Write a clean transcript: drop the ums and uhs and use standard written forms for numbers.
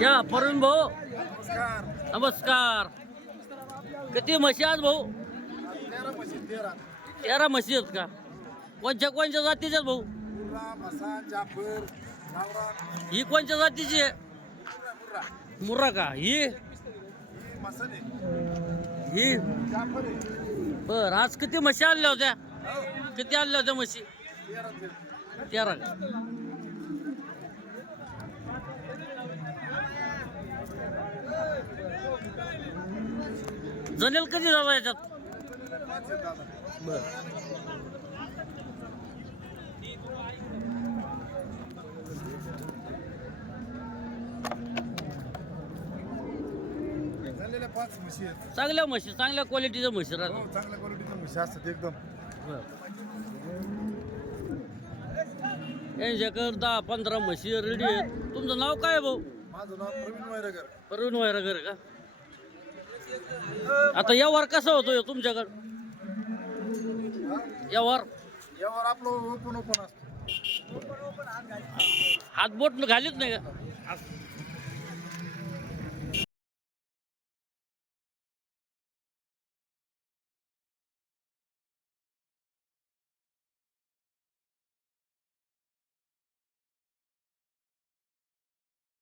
या परून भाऊ नमस्कार. किती म्हशी आज भाऊ? 13 म्हशी आहेत का? कोणत्या जातीच्या भाऊ? ही कोणत्या जातीची आहे? मुर्रा का? ही बर. आज किती म्हशी आणल्या होत्या? किती आणल्या होत्या म्हशी? 13 का? जनेल कधी झाला याच्यात? बर. चांगल्या म्हशी, चांगल्या क्वालिटीच्या म्हशी राहतात. चांगल्या क्वालिटीच्या म्हशी असतात एकदम. यांच्याकडे 10-15 म्हशी रेडी आहेत. तुमचं नाव काय भाऊ? माझं नाव प्रवीण वैरागर. प्रवीण वैरागर का? आता यावर कसा होतो तुमच्याकडे? यावर आपलं ओपन असतं. हात बोट घालीत नाही का?